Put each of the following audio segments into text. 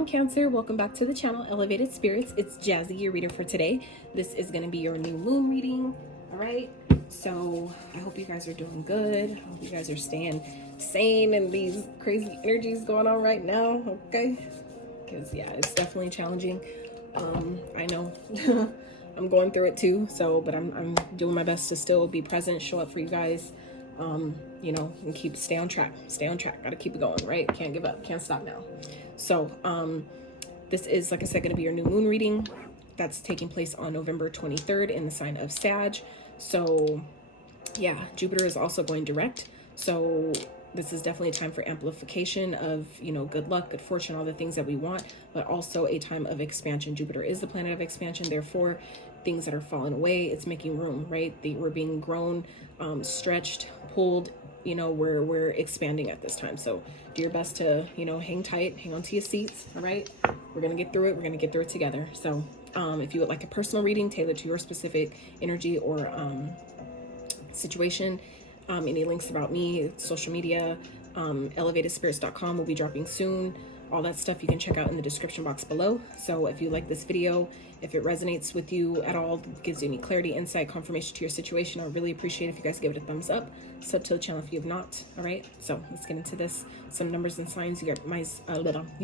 on, Cancer? Welcome back to the channel, Elevated Spirits. It's Jazzy, your reader for today. This is going to be your new moon reading. All right. So I hope you guys are doing good. I hope you guys are staying sane and these crazy energies going on right now. Okay. Because yeah, it's definitely challenging. I know I'm going through it too. So, but I'm doing my best to still be present, show up for you guys. You know, and stay on track. Gotta keep it going, right? Can't give up, can't stop now. So this is, like I said, going to be your new moon reading that's taking place on November 23rd in the sign of Sag. So yeah, Jupiter is also going direct. So this is definitely a time for amplification of, you know, good luck, good fortune, all the things that we want, but also a time of expansion. Jupiter is the planet of expansion. Therefore, things that are falling away, it's making room, right? We're being grown, stretched, pulled, you know, we're expanding at this time. So do your best to, you know, hang tight, hang on to your seats. All right. We're going to get through it. We're going to get through it together. So if you would like a personal reading tailored to your specific energy or situation, any links about me, social media, elevatedspirits.com will be dropping soon. All that stuff you can check out in the description box below. So if you like this video, if it resonates with you at all, gives you any clarity, insight, confirmation to your situation, I would really appreciate if you guys give it a thumbs up. Sub to the channel if you have not. All right, so let's get into this. Some numbers and signs you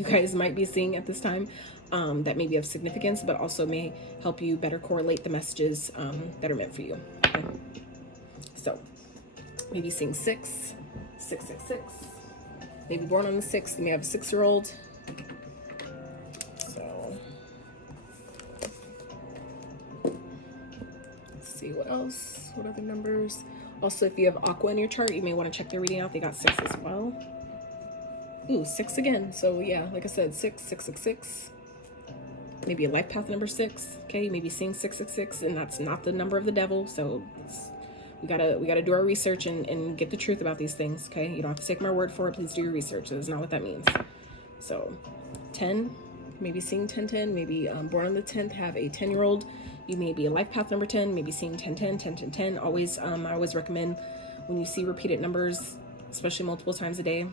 guys might be seeing at this time that may be of significance, but also may help you better correlate the messages that are meant for you. Okay? So maybe seeing 6, 666. Maybe born on the 6th, you may have a 6-year-old. So let's see what else. What other numbers? Also, if you have Aqua in your chart, you may want to check their reading out. They got 6 as well. Ooh, 6 again. So yeah, like I said, 6, 666. Maybe a life path number 6. Okay, you may be seeing 666, and that's not the number of the devil. So we gotta do our research and get the truth about these things. Okay, you don't have to take my word for it. Please do your research. That is not what that means. So 10, maybe seeing 1010. Maybe born on the 10th, have a 10-year-old. You may be a life path number 10, maybe seeing 1010, 1010. Always I always recommend when you see repeated numbers, especially multiple times a day,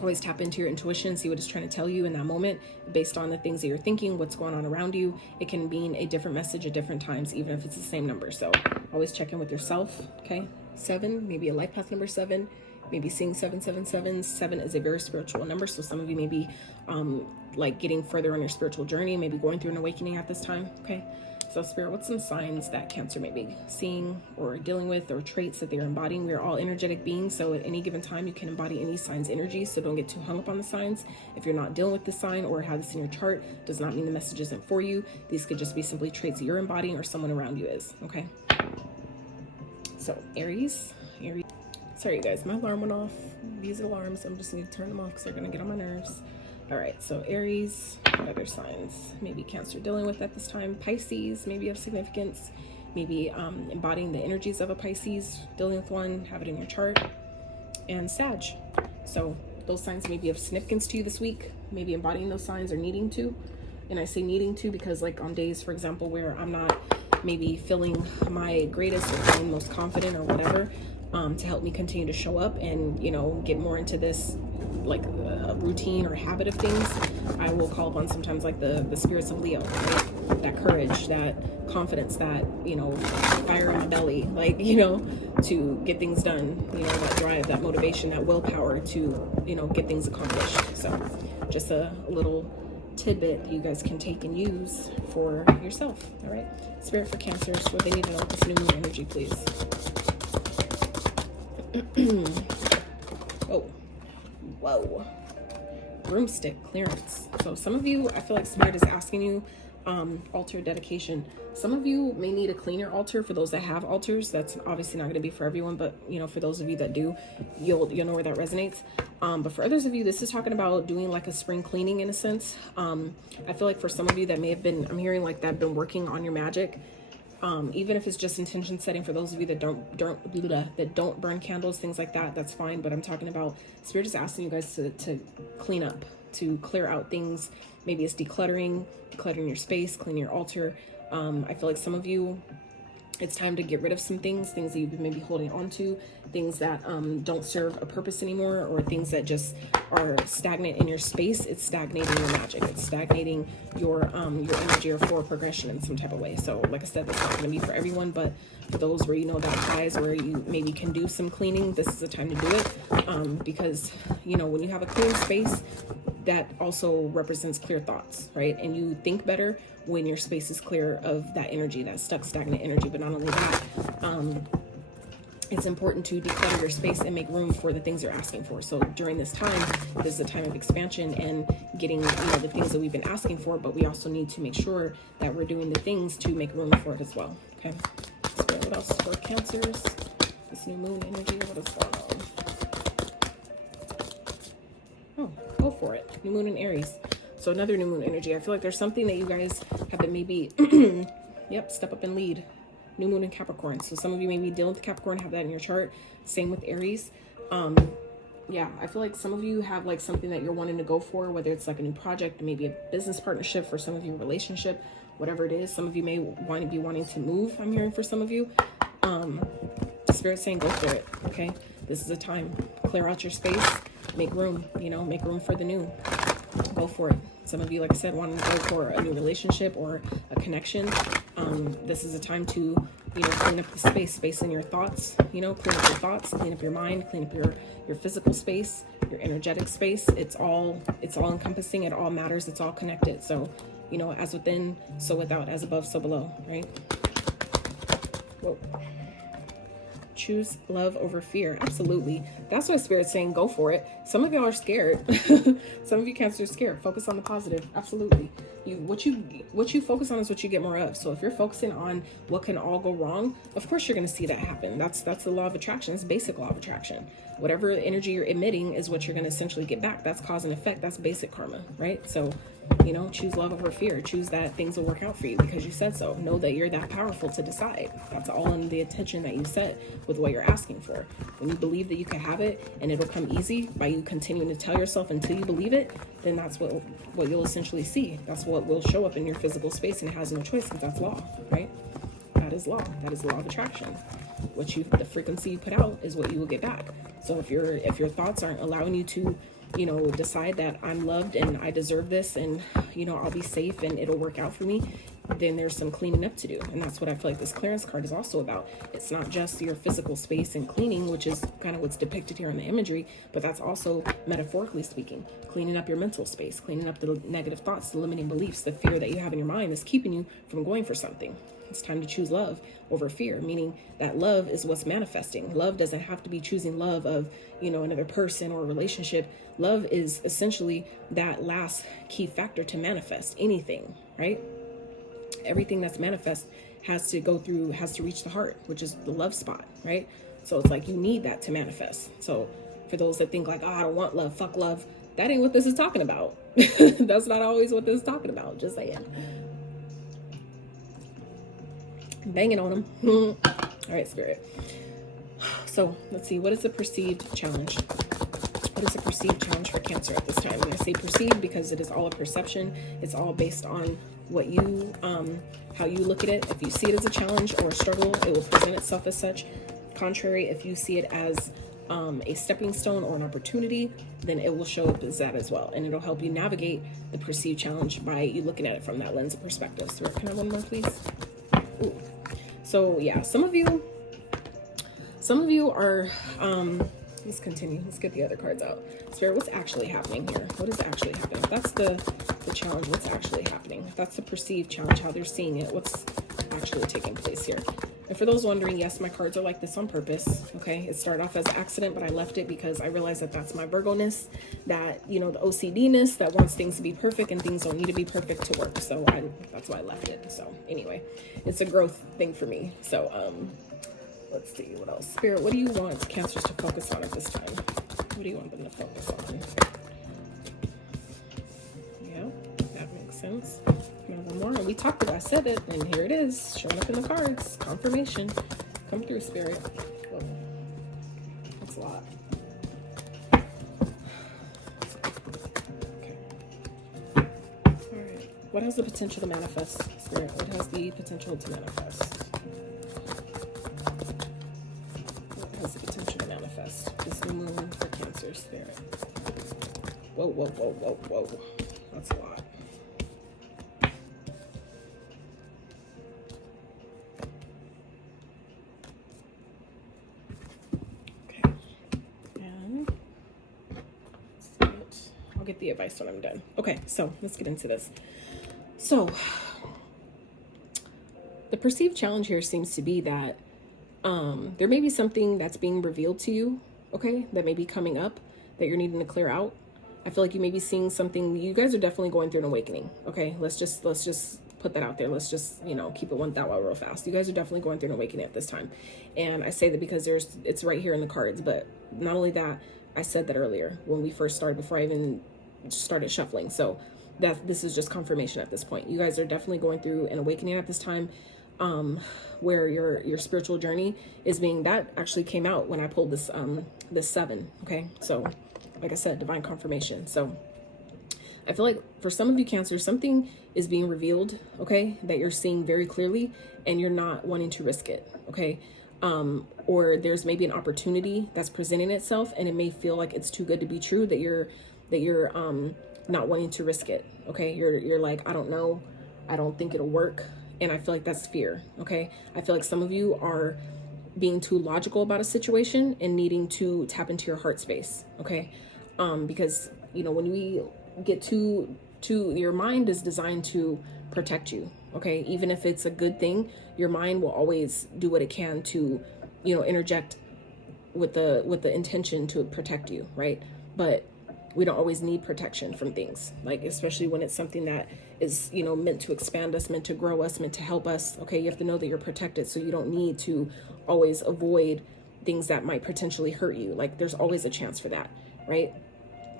always tap into your intuition, see what it's trying to tell you in that moment based on the things that you're thinking, what's going on around you. It can mean a different message at different times, even if it's the same number. So always check in with yourself. Okay, 7, maybe a life path number 7, maybe seeing 777. 7 is a very spiritual number, so some of you may be like getting further on your spiritual journey, maybe going through an awakening at this time. Okay, so Spirit, what's some signs that Cancer may be seeing or dealing with, or traits that they're embodying? We are all energetic beings, so at any given time you can embody any sign's energy, so don't get too hung up on the signs. If you're not dealing with the sign or have this in your chart, does not mean the message isn't for you. These could just be simply traits that you're embodying or someone around you is. Okay, so Aries. Sorry you guys, my alarm went off. These alarms, I'm just going to turn them off because they're going to get on my nerves. All right, so Aries, what other signs maybe Cancer dealing with at this time? Pisces, maybe of significance, maybe embodying the energies of a Pisces, dealing with one, have it in your chart, and Sag. So those signs may be of significance to you this week, maybe embodying those signs or needing to. And I say needing to because, like, on days, for example, where I'm not maybe feeling my greatest or feeling most confident or whatever, to help me continue to show up and, you know, get more into this like a routine or habit of things, I will call upon sometimes like the spirits of Leo, right? That courage, that confidence, that, you know, fire in the belly, like, you know, to get things done, you know, that drive, that motivation, that willpower to, you know, get things accomplished. So just a little tidbit that you guys can take and use for yourself. All right, Spirit, for Cancers, what they need to know with this new moon energy, please. Oh, whoa, broomstick clearance. So some of you, I feel like Spirit is asking you altar dedication. Some of you may need to clean your altar. For those that have altars, that's obviously not going to be for everyone, but, you know, for those of you that do, you'll know where that resonates. But for others of you, this is talking about doing like a spring cleaning in a sense. I feel like for some of you that may have been, I'm hearing like that have been working on your magic. Even if it's just intention setting. For those of you that don't burn candles, things like that, that's fine. But I'm talking about Spirit is asking you guys to clean up, to clear out things. Maybe it's decluttering your space, cleaning your altar. I feel like some of you It's time to get rid of some things that you've been maybe holding on to, things that don't serve a purpose anymore, or things that just are stagnant in your space. It's stagnating your magic. It's stagnating your energy or forward progression in some type of way. So like I said, it's not going to be for everyone, but for those where you know that applies, where you maybe can do some cleaning, this is the time to do it. Because, you know, when you have a clear space, that also represents clear thoughts, right? And you think better when your space is clear of that energy, that stuck, stagnant energy. But not only that, it's important to declutter your space and make room for the things you're asking for. So during this time, this is a time of expansion and getting, you know, the things that we've been asking for, but we also need to make sure that we're doing the things to make room for it as well. Okay. So what else for Cancers? This new moon energy, what is going on? Oh, go for it. New moon in Aries. So another new moon energy. I feel like there's something that you guys have been maybe, yep, step up and lead. New moon in Capricorn. So some of you may be dealing with Capricorn, have that in your chart. Same with Aries. Yeah, I feel like some of you have like something that you're wanting to go for, whether it's like a new project, maybe a business partnership, for some of you, relationship, whatever it is. Some of you may want to be wanting to move. I'm hearing for some of you. Spirit's saying go for it. Okay. This is a time. Clear out your space. Make room, you know, make room for the new. Go for it. Some of you, like I said, want to go for a new relationship or a connection. This is a time to, you know, clean up the space in your thoughts, you know, clean up your thoughts, clean up your mind, clean up your physical space, your energetic space. It's all encompassing. It all matters. It's all connected. So, you know, as within, so without, as above, so below, right? Whoa. Choose love over fear. Absolutely. That's why Spirit's saying go for it. Some of y'all are scared. Some of you Cancer are scared. Focus on the positive. Absolutely. What you focus on is what you get more of. So if you're focusing on what can all go wrong, of course you're going to see that happen. That's the law of attraction. It's basic law of attraction. Whatever energy you're emitting is what you're going to essentially get back. That's cause and effect. That's basic karma, right? So, you know, choose love over fear. Choose that things will work out for you because you said so. Know that you're that powerful to decide. That's all in the attention that you set with what you're asking for. When you believe that you can have it and it'll come easy by you continuing to tell yourself until you believe it, then that's what you'll essentially see. That's what will show up in your physical space, and it has no choice because that's law, right? That is law. That is the law of attraction. The frequency you put out is what you will get back. So if your thoughts aren't allowing you to, you know, decide that I'm loved and I deserve this and, you know, I'll be safe and it'll work out for me, then there's some cleaning up to do. And that's what I feel like this clearance card is also about. It's not just your physical space and cleaning, which is kind of what's depicted here in the imagery, but that's also metaphorically speaking, cleaning up your mental space, cleaning up the negative thoughts, the limiting beliefs, the fear that you have in your mind that's keeping you from going for something. It's time to choose love over fear, meaning that love is what's manifesting. Love doesn't have to be choosing love of, you know, another person or a relationship. Love is essentially that last key factor to manifest anything, right? Everything that's manifest has to reach the heart, which is the love spot, right? So it's like you need that to manifest. So for those that think like, oh, I don't want love, fuck love, that ain't what this is talking about. That's not always what this is talking about. Just saying. Banging on them. All right, Spirit. So let's see. What is the perceived challenge? What is a perceived challenge for Cancer at this time? And I say perceived because it is all a perception. It's all based on what you, how you look at it. If you see it as a challenge or a struggle, it will present itself as such. Contrary, if you see it as a stepping stone or an opportunity, then it will show up as that as well. And it'll help you navigate the perceived challenge by you looking at it from that lens of perspective. So can I have one more, please? Ooh. So yeah, some of you are, let's continue. Let's get the other cards out. Spirit, what's actually happening here? What is actually happening? If that's the challenge, what's actually happening? If that's the perceived challenge, how they're seeing it, what's actually taking place here? And for those wondering, yes, my cards are like this on purpose, okay? It started off as an accident, but I left it because I realized that that's my Virgo-ness, that, you know, the OCD-ness that wants things to be perfect and things don't need to be perfect to work. So that's why I left it. So anyway, it's a growth thing for me. So, let's see what else. Spirit, what do you want Cancers to focus on at this time? What do you want them to focus on? Yeah, that makes sense. Now one more, and we talked about, I said it, and here it is, showing up in the cards. Confirmation. Come through, Spirit. Whoa. That's a lot. Okay. All right. What has the potential to manifest, Spirit? What has the potential to manifest? New moon for Cancer spirit. Whoa, whoa, whoa, whoa, whoa. That's a lot. Okay. And I'll get the advice when I'm done. Okay, so let's get into this. So the perceived challenge here seems to be that there may be something that's being revealed to you, okay, that may be coming up that you're needing to clear out. I feel like you may be seeing something. You guys are definitely going through an awakening, okay? Let's just put that out there. Let's just, you know, keep it 1,000 real fast. You guys are definitely going through an awakening at this time. And I say that because it's right here in the cards, but not only that, I said that earlier when we first started, before I even started shuffling. So that this is just confirmation at this point. You guys are definitely going through an awakening at this time, where your spiritual journey is being, that actually came out when I pulled this this 7. Okay, so like I said, divine confirmation. So I feel like for some of you Cancer, something is being revealed, okay, that you're seeing very clearly and you're not wanting to risk it, okay? Or there's maybe an opportunity that's presenting itself and it may feel like it's too good to be true, that you're not wanting to risk it, okay? You're like, I don't know, I don't think it'll work. And I feel like that's fear, okay? I feel like some of you are being too logical about a situation and needing to tap into your heart space, okay? Because, you know, when we get to your mind is designed to protect you, okay? Even if it's a good thing, your mind will always do what it can to, you know, interject with the intention to protect you, right? But we don't always need protection from things, like especially when it's something that is, you know, meant to expand us, meant to grow us, meant to help us. Okay, you have to know that you're protected, so you don't need to always avoid things that might potentially hurt you. Like there's always a chance for that, right?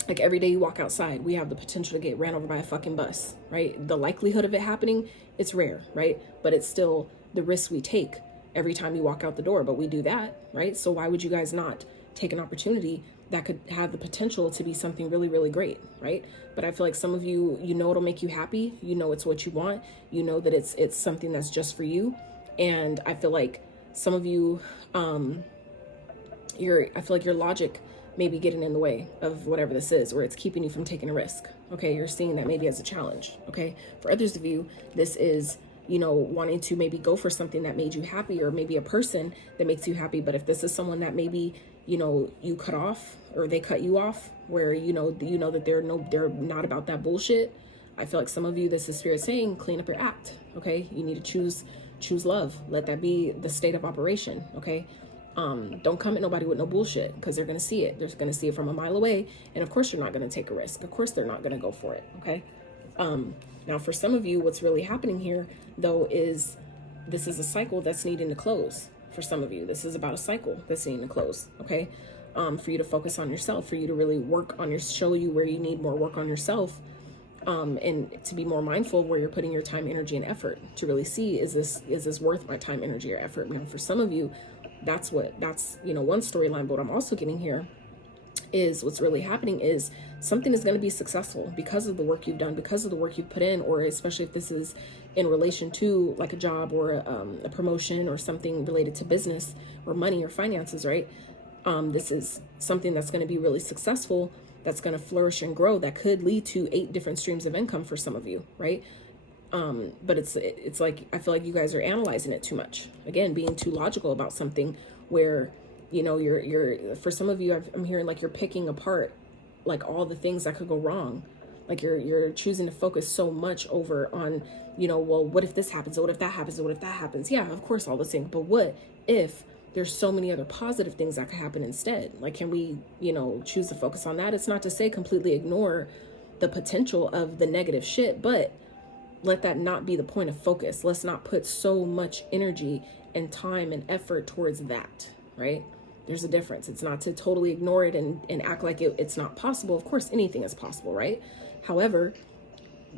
Like every day you walk outside, we have the potential to get ran over by a fucking bus, right? The likelihood of it happening, it's rare, right? But it's still the risk we take every time you walk out the door, but we do that, right? So why would you guys not take an opportunity that could have the potential to be something really, really great, right? But I feel like some of you, you know, it'll make you happy. You know, it's what you want. You know that it's something that's just for you. And I feel like some of you, I feel like your logic may be getting in the way of whatever this is, or it's keeping you from taking a risk. Okay, you're seeing that maybe as a challenge. Okay, for others of you, this is, you know, wanting to maybe go for something that made you happy, or maybe a person that makes you happy. But if this is someone that maybe, you know, you cut off or they cut you off, where you know that they're not about that bullshit, I feel like some of you, this is spirit saying, clean up your act. Okay, you need to choose love. Let that be the state of operation. Okay, don't come at nobody with no bullshit, because they're gonna see it. They're gonna see it from a mile away, and of course you're not gonna take a risk. Of course they're not gonna go for it. Okay. Now for some of you, what's really happening here though is this is a cycle that's needing to close. For some of you, this is about a cycle that's needing to close. Okay. For you to focus on yourself, for you to really work on show you where you need more work on yourself, and to be more mindful of where you're putting your time, energy, and effort, to really see, is this worth my time, energy, or effort? Now for some of you, that's you know, one storyline. But what I'm also getting here is what's really happening is something is going to be successful because of the work you've done, because of the work you've put in, or especially if this is in relation to like a job or a promotion or something related to business or money or finances, right? This is something that's going to be really successful, that's going to flourish and grow, that could lead to 8 different streams of income for some of you, right? But it's like, I feel like you guys are analyzing it too much. Again, being too logical about something where, you know, you're for some of you, I'm hearing like you're picking apart like all the things that could go wrong. Like you're choosing to focus so much over on, you know, well, what if this happens? Or what if that happens? Or what if that happens? Yeah, of course, all the things. But what if there's so many other positive things that could happen instead? Like, can we, you know, choose to focus on that? It's not to say completely ignore the potential of the negative shit, but let that not be the point of focus. Let's not put so much energy and time and effort towards that, right? There's a difference. It's not to totally ignore it and act like it's not possible. Of course, anything is possible, right? However,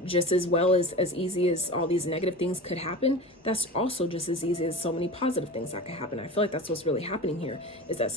just as well as easy as all these negative things could happen, that's also just as easy as so many positive things that could happen. I feel like that's what's really happening here, is that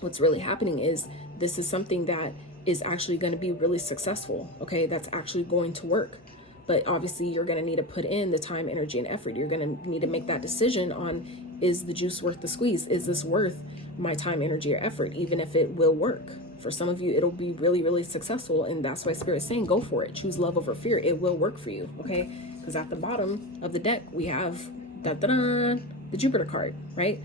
what's really happening is this is something that is actually going to be really successful, okay? That's actually going to work. But obviously you're going to need to put in the time, energy, and effort. You're going to need to make that decision on, is the juice worth the squeeze? Is this worth my time, energy, or effort, even if it will work. For some of you, it'll be really, really successful. And that's why Spirit is saying, go for it. Choose love over fear. It will work for you. Okay. Because at the bottom of the deck, we have the Jupiter card, right?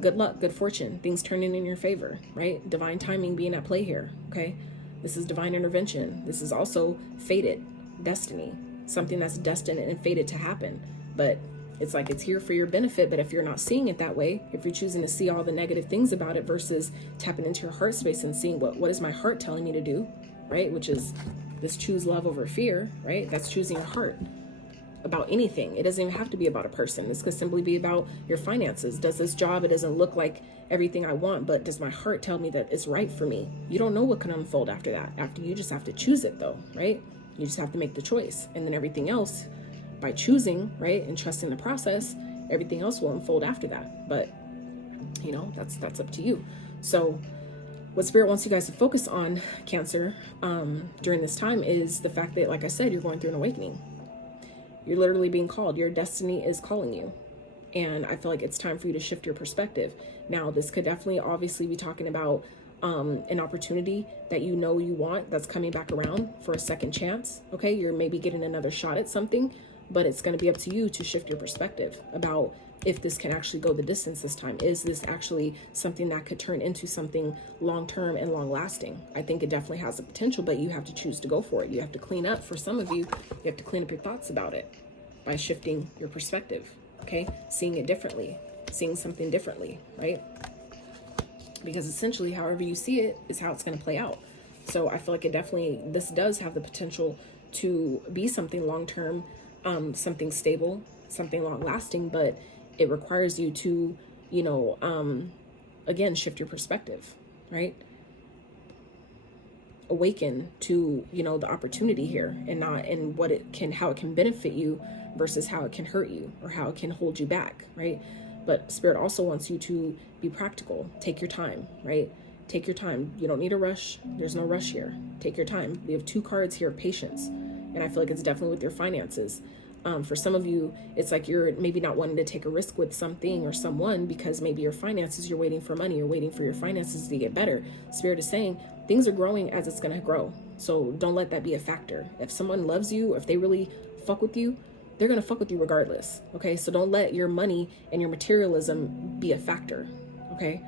Good luck, good fortune, things turning in your favor, right? Divine timing being at play here. Okay. This is divine intervention. This is also fated destiny, something that's destined and fated to happen. But it's like it's here for your benefit. But if you're not seeing it that way, if you're choosing to see all the negative things about it versus tapping into your heart space and seeing what is my heart telling me to do, right? Which is this choose love over fear, right? That's choosing your heart about anything. It doesn't even have to be about a person. This could simply be about your finances. Does this job, it doesn't look like everything I want, but does my heart tell me that it's right for me? You don't know what can unfold after that. After you just have to choose it though, right? You just have to make the choice. And then everything else, by choosing, right, and trusting the process, everything else will unfold after that. But, you know, that's up to you. So what Spirit wants you guys to focus on, Cancer, during this time is the fact that, like I said, you're going through an awakening. You're literally being called. Your destiny is calling you. And I feel like it's time for you to shift your perspective. Now, this could definitely obviously be talking about an opportunity that you know you want that's coming back around for a second chance. Okay, you're maybe getting another shot at something, but it's going to be up to you to shift your perspective about if this can actually go the distance this time. Is this actually something that could turn into something long-term and long-lasting? I think it definitely has the potential, but you have to choose to go for it. You have to clean up. For some of you, you have to clean up your thoughts about it by shifting your perspective, okay? Seeing it differently, seeing something differently, right? Because essentially, however you see it is how it's going to play out. So I feel like this does have the potential to be something long-term, something stable, something long-lasting, but it requires you to, you know, again, shift your perspective, right? Awaken to, you know, the opportunity here and not in how it can benefit you versus how it can hurt you or how it can hold you back, right? But Spirit also wants you to be practical. Take your time, right? Take your time. You don't need a rush. There's no rush here. Take your time. We have 2 cards here, patience. And I feel like it's definitely with your finances. For some of you, it's like you're maybe not wanting to take a risk with something or someone because maybe your finances, you're waiting for money, you're waiting for your finances to get better. Spirit is saying things are growing as it's going to grow. So don't let that be a factor. If someone loves you, if they really fuck with you, they're going to fuck with you regardless. Okay. So don't let your money and your materialism be a factor. Okay.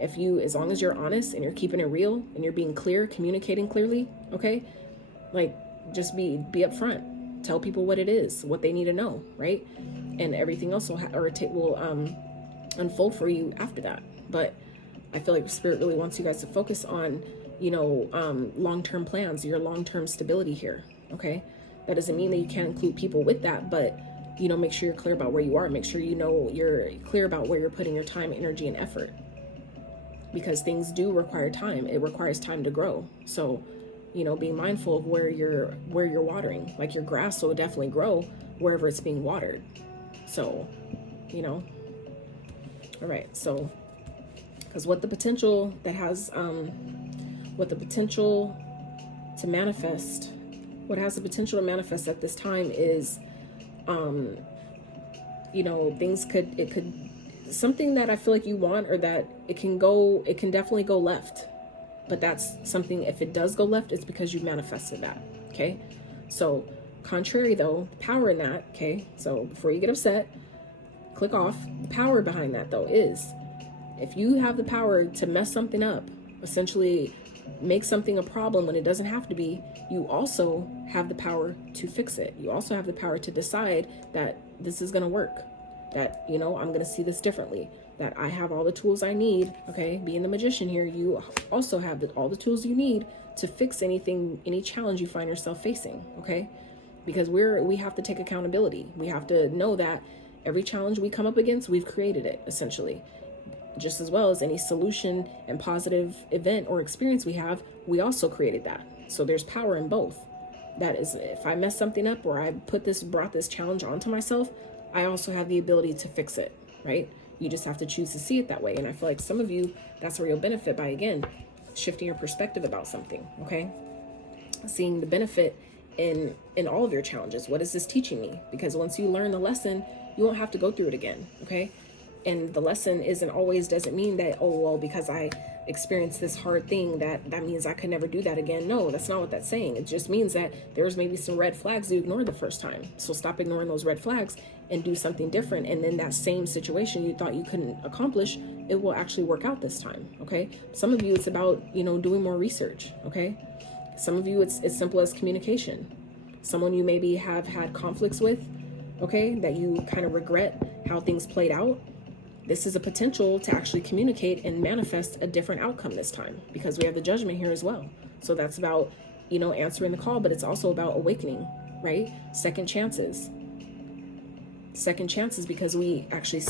As long as you're honest and you're keeping it real and you're being clear, communicating clearly. Okay. Like just be upfront. Tell people what it is, what they need to know, right? And everything else will unfold for you after that. But I feel like Spirit really wants you guys to focus on, you know, long-term plans, your long-term stability here, okay? That doesn't mean that you can't include people with that, but, you know, make sure you're clear about where you are. Make sure you know you're clear about where you're putting your time, energy, and effort. Because things do require time. It requires time to grow. So, you know, being mindful of where you're watering. Like your grass will definitely grow wherever it's being watered. So, you know, all right. So, because what the potential to manifest at this time is, you know, something that I feel like you want, or that it can definitely go left. But that's something, if it does go left, it's because you manifested that, okay? So, contrary though, power in that, okay? So, before you get upset, click off. The power behind that though is, if you have the power to mess something up, essentially make something a problem when it doesn't have to be, you also have the power to fix it. You also have the power to decide that this is going to work, that, you know, I'm going to see this differently, that I have all the tools I need, okay? Being the magician here, you also have all the tools you need to fix any challenge you find yourself facing, okay? Because we have to take accountability. We have to know that every challenge we come up against, we've created it, essentially. Just as well as any solution and positive event or experience we have, we also created that. So there's power in both. That is, if I mess something up or I brought this challenge onto myself, I also have the ability to fix it, right? You just have to choose to see it that way. And I feel like some of you, that's where you'll benefit by, again, shifting your perspective about something, okay? Seeing the benefit in all of your challenges. What is this teaching me? Because once you learn the lesson, you won't have to go through it again, okay? And the lesson doesn't mean that, oh, well, because I experienced this hard thing, that means I could never do that again. No, that's not what that's saying. It just means that there's maybe some red flags you ignored the first time. So stop ignoring those red flags and do something different. And then that same situation you thought you couldn't accomplish, it will actually work out this time. Okay. Some of you, it's about, doing more research. Okay. Some of you, it's as simple as communication. Someone you maybe have had conflicts with, okay, that you kind of regret how things played out. This is a potential to actually communicate and manifest a different outcome this time, because we have the Judgment here as well. So that's about, answering the call, but it's also about awakening, right? Second chances, because we actually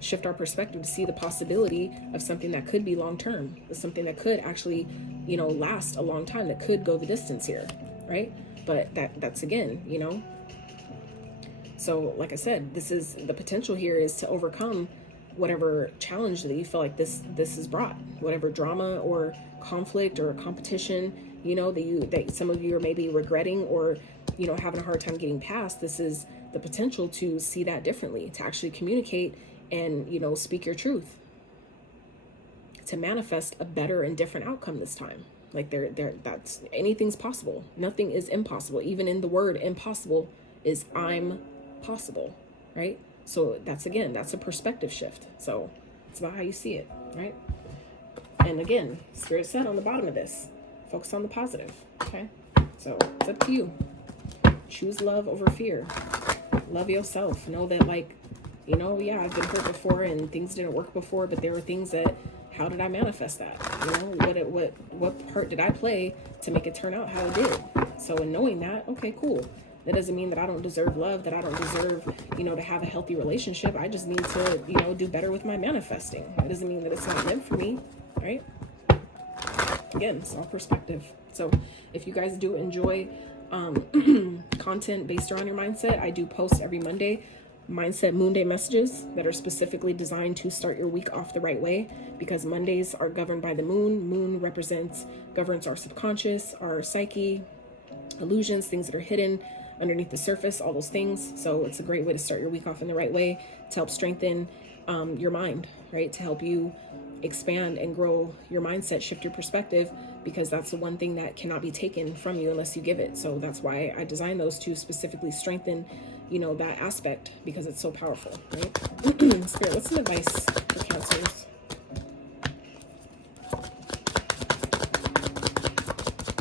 shift our perspective to see the possibility of something that could be long-term, something that could actually, last a long time, that could go the distance here, right? But that's again, So like I said, this is the potential here, is to overcome whatever challenge that you feel like this has brought, whatever drama or conflict or competition, that some of you are maybe regretting or, having a hard time getting past. This is the potential to see that differently, to actually communicate and, speak your truth, to manifest a better and different outcome this time. Like that's anything's possible. Nothing is impossible. Even in the word impossible is I'm possible, right? So that's a perspective shift. So it's about how you see it, right? And again, Spirit said on the bottom of this, focus on the positive. Okay, so it's up to you. Choose love over fear. Love yourself. Know that, like, yeah, I've been hurt before and things didn't work before, but there were things that, how did I manifest that? What part did I play to make it turn out how it did? So in knowing that, okay, cool. That doesn't mean that I don't deserve love, that I don't deserve, to have a healthy relationship. I just need to, do better with my manifesting. It doesn't mean that it's not meant for me, right? Again, it's all perspective. So if you guys do enjoy content based around your mindset, I do post every Monday Mindset Moon Day messages that are specifically designed to start your week off the right way, because Mondays are governed by the moon. Moon governs our subconscious, our psyche, illusions, things that are hidden underneath the surface, all those things. So it's a great way to start your week off in the right way, to help strengthen your mind, right? To help you expand and grow your mindset, shift your perspective, because that's the one thing that cannot be taken from you unless you give it. So that's why I designed those to specifically strengthen, that aspect, because it's so powerful, right? Spirit, what's some advice for Cancers?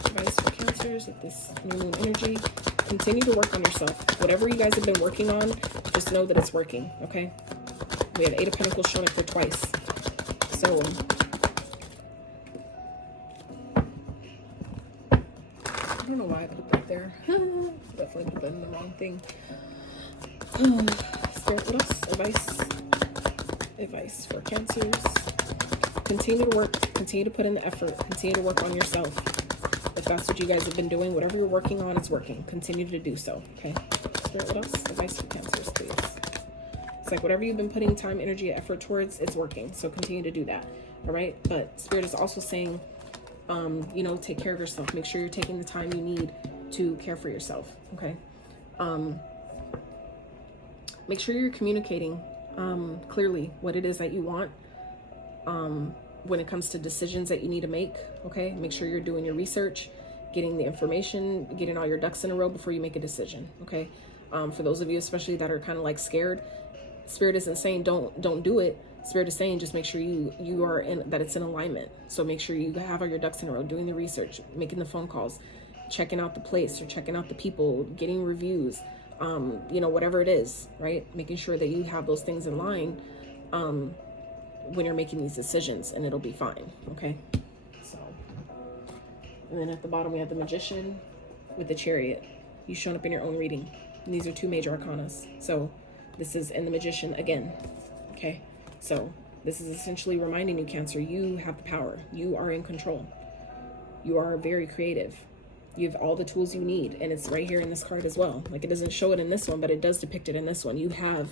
Advice for Cancers with this new moon energy. Continue to work on yourself. Whatever you guys have been working on, just know that it's working, okay? We have 8 of Pentacles showing up here twice. So I don't know why I put that there. Definitely put that in the wrong thing. Spirit, what else? Advice for Cancers. Continue to work. Continue to put in the effort. Continue to work on yourself. If that's what you guys have been doing, whatever you're working on, it's working. Continue to do so. Okay. Spirit, what else? Advice for Cancers, please. It's like whatever you've been putting time, energy, effort towards, it's working. So continue to do that. All right. But Spirit is also saying, take care of yourself. Make sure you're taking the time you need to care for yourself. Okay. Make sure you're communicating clearly what it is that you want when it comes to decisions that you need to make. Okay. Make sure you're doing your research, getting the information, getting all your ducks in a row before you make a decision. Okay. For those of you, especially that are kind of like scared, Spirit isn't saying don't do it. Spirit is saying just make sure you are in, that it's in alignment. So make sure you have all your ducks in a row, doing the research, making the phone calls, checking out the place or checking out the people, getting reviews, whatever it is, right? Making sure that you have those things in line when you're making these decisions, and it'll be fine. Okay. So, and then at the bottom we have the Magician with the Chariot. You showing up in your own reading. And these are 2 major arcanas. So this is in the Magician again. Okay. So this is essentially reminding you, Cancer, you have the power. You are in control. You are very creative. You have all the tools you need. And it's right here in this card as well. Like, it doesn't show it in this one, but it does depict it in this one. You have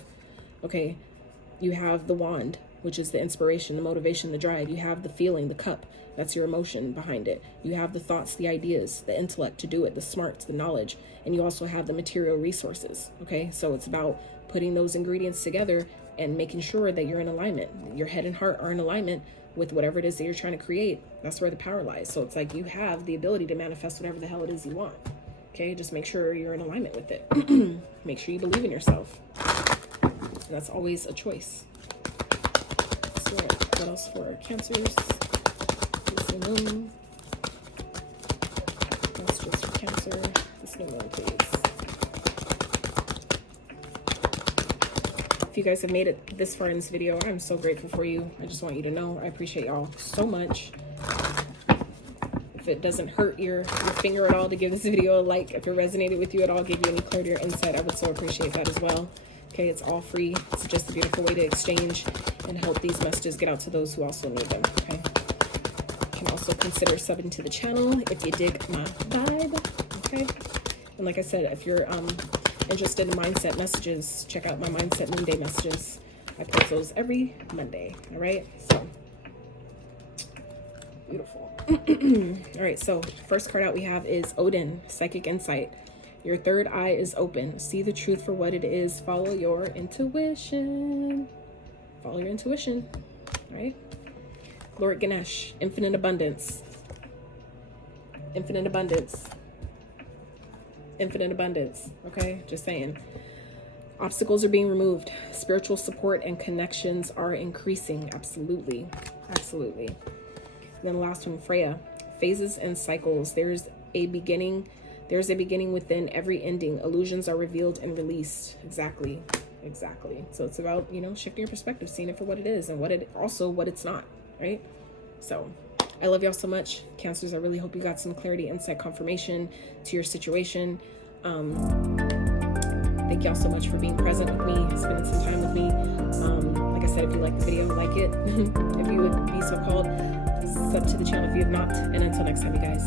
the wand, which is the inspiration, the motivation, the drive. You have the feeling, the cup. That's your emotion behind it. You have the thoughts, the ideas, the intellect to do it, the smarts, the knowledge. And you also have the material resources. Okay. So it's about putting those ingredients together and making sure that you're in alignment. Your head and heart are in alignment with whatever it is that you're trying to create. That's where the power lies. So it's like you have the ability to manifest whatever the hell it is you want. Okay, just make sure you're in alignment with it. Make sure you believe in yourself. And that's always a choice. So what else for Cancers? This new moon. That's just for Cancer. This new moon, please. If you guys have made it this far in this video, I'm so grateful for you. I just want you to know I appreciate y'all so much. If it doesn't hurt your finger at all to give this video a like, if it resonated with you at all, gave you any clarity or insight, I would so appreciate that as well. Okay, it's all free. It's just a beautiful way to exchange and help these messages get out to those who also need them. Okay, you can also consider subbing to the channel if you dig my vibe. Okay, and like I said, if you're interested in mindset messages, check out my mindset noonday messages. I post those every Monday. All right, so beautiful. All right, so first card out we have is Odin, Psychic Insight. Your third eye is open. See the truth for what it is. Follow your intuition. Follow your intuition. All right. Lord Ganesh, infinite abundance. Infinite abundance. Infinite abundance. Okay, just saying. Obstacles are being removed. Spiritual support and connections are increasing. Absolutely. Absolutely. And then the last one, Freya. Phases and cycles. There's a beginning within every ending. Illusions are revealed and released. Exactly. Exactly. So it's about, you know, shifting your perspective, seeing it for what it is and what it's not, right? So I love y'all so much. Cancers, I really hope you got some clarity, insight, confirmation to your situation. Thank y'all so much for being present with me, spending some time with me. Like I said, if you like the video, like it. If you would be so called, sub to the channel if you have not. And until next time, you guys.